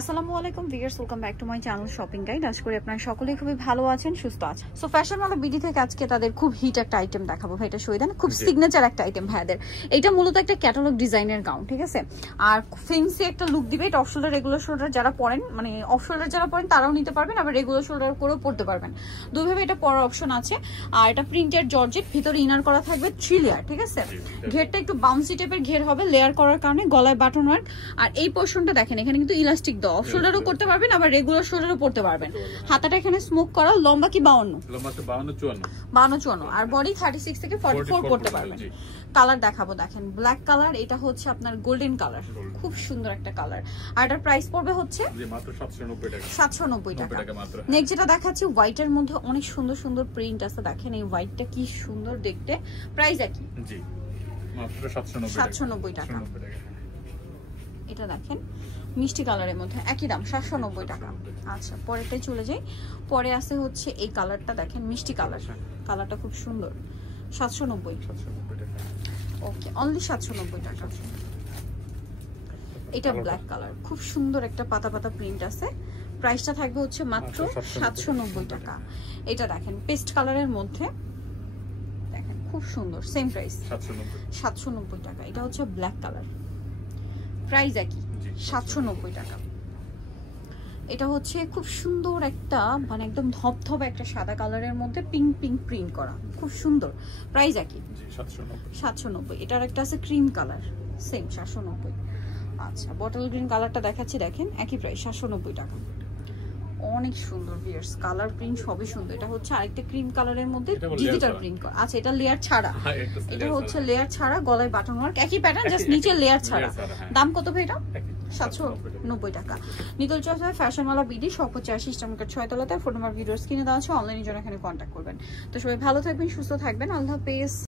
আসসালামু আলাইকুম viewers, welcome back to my channel shopping guide. আশা করি আপনারা সকলেই খুবই ভালো আছেন, সুস্থ আছেন। সো ফ্যাশন ওয়ালা বিডি থেকে আজকে তাদের খুব হিট একটা আইটেম দেখাবো ভাই। এটা শোয়েদান খুব সিগনেচার একটা আইটেম ভাইদের। এটা মূলত একটা ক্যাটালগ ডিজাইনের গাউন, ঠিক আছে? আর ফেন্সি একটা লুক দিবে। এটা অফ শোল্ডার, রেগুলার শোল্ডার যারা পরেন, মানে অফ শোল্ডার যারা পরেন তারাও নিতে পারবেন, আবার রেগুলার শোল্ডার করেও পরতে পারবেন। দুইভাবে এটা পরার অপশন আছে। আর এটা প্রিন্টেড জর্জেট, ভিতরে ইনার করা থাকবে 3 লেয়ার, ঠিক আছে? ঘেরটা একটু বাউন্সি টাইপের ঘের হবে, লেয়ার করার কারণে গলায় বাটন ওয়ার্ক। আর এই পোর্শনটা দেখেন, এখানে কিন্তু ইলাস্টিক দাও, অফ শোল্ডারও করতে পারবেন, আবার রেগুলার শোল্ডারও পড়তে পারবেন। হাতাটা এখানে স্মোক করা, লম্বা কি 52? লম্বা তো 52 54। আর বডি 36 থেকে 44 পড়তে পারবেন। কালার দেখাবো, দেখেন ব্ল্যাক কালার, এটা হচ্ছে আপনার গোল্ডেন কালার, খুব সুন্দর একটা কালার। আর এটার প্রাইস পড়বে হচ্ছে মাত্র 790 টাকা। 790 টাকা। নেক্সট যেটা দেখাচ্ছি হোয়াইটের মধ্যে অনেক সুন্দর সুন্দর প্রিন্ট আছে, দেখেন এই হোয়াইটটা কি সুন্দর দেখতে। প্রাইস একই, জি মাত্র 790 টাকা। এটা দেখেন মিষ্টি কালারের মধ্যে একই দাম, 790 টাকা। আচ্ছা, পরেরটাই চলে যাই। পরে আছে হচ্ছে এই কালারটা, দেখেন মিষ্টি কালার, কালারটা খুব সুন্দর, 790 টাকা। ওকে, অনলি 790 টাকা। এটা ব্ল্যাক কালার, খুব সুন্দর একটা পাতা পাতা প্রিন্ট আছে। প্রাইসটা থাকবে হচ্ছে মাত্র 790 টাকা। এটা দেখেন পেস্ট কালারের মধ্যে, দেখেন খুব সুন্দর, সেম প্রাইস 790 টাকা। এটা হচ্ছে ব্ল্যাক কালার, প্রাইস একই 790 টাকা। এটা হচ্ছে খুব সুন্দর একটা, মানে একদম ধবধবে একটা সাদা কালারের মধ্যে পিঙ্ক পিঙ্ক প্রিন্ট করা, খুব সুন্দর। প্রাইস একই 790। এটার একটা আছে ক্রিম কালার, সেম 790। আচ্ছা, বটল গ্রিন কালারটা দেখাচ্ছি, দেখেন একই প্রাইস 790 টাকা। অনেক সুন্দর ভিউয়ার্স, কালার প্রিন্ট সবই সুন্দর। এটা হচ্ছে আরেকটা ক্রিম কালারের মধ্যে ডিজিটাল প্রিন্ট করা। আচ্ছা, এটা লেয়ার ছাড়া, এটা হচ্ছে লেয়ার ছাড়া, গলায় বাটন ওয়ার্ক, একই প্যাটার্ন, জাস্ট নিচে লেয়ার ছাড়া। দাম কত ভাই এটা? 790 টাকা। নিতল চৌধুরী ফ্যাশনওয়ালা বিডি, 185 ইস্টার্ন 6 তলাতে। ফোন নাম্বার ভিডিওস কিনে দেওয়া আছে, অনলাইনে জন্য এখানে কন্ট্যাক্ট করবেন। তো সবাই ভালো থাকবেন, সুস্থ থাকবেন, আল্লাহ হাফেজ।